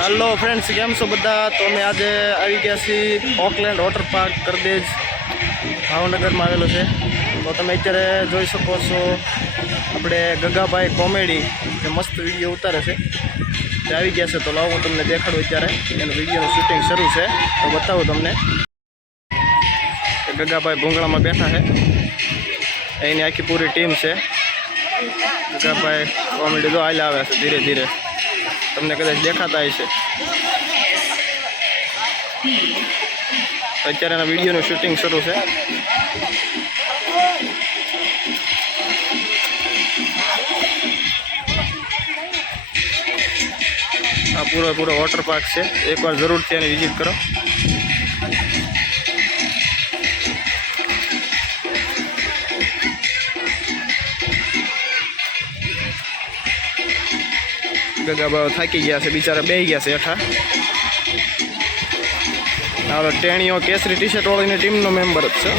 Hello friends came छो बधा। तो अमे आज आई गया ऑकलैंड वॉटर पार्क करदेज भावनगर में आवेलो है। तो तमे अत्यारे जोई शको छो अपने गगाभाई कॉमेडी जे मस्त विडियो उतारे छे ते आई गया है। तो लाओ हूँ तमने देखाडुं अत्यारे एनु विडियो शूटिंग शुरू है तो बतावुं तमने। गगाभाई भूंगळा में बैठा है, एनी आखी पूरी टीम है। गगाभाई कॉमेडी जो आले आवे छे धीरे धीरे तमने कदाच देखाता है। अत्यारे विडियो शूटिंग शुरू है। आ पूरा वॉटर पार्क है, एक बार जरूर थी विजिट करो। गगाभाई थाकी गया है, बिचारा बेही गया है हेठा। टेणियो केसरी टी शर्ट वाली टीम नो मेम्बर है।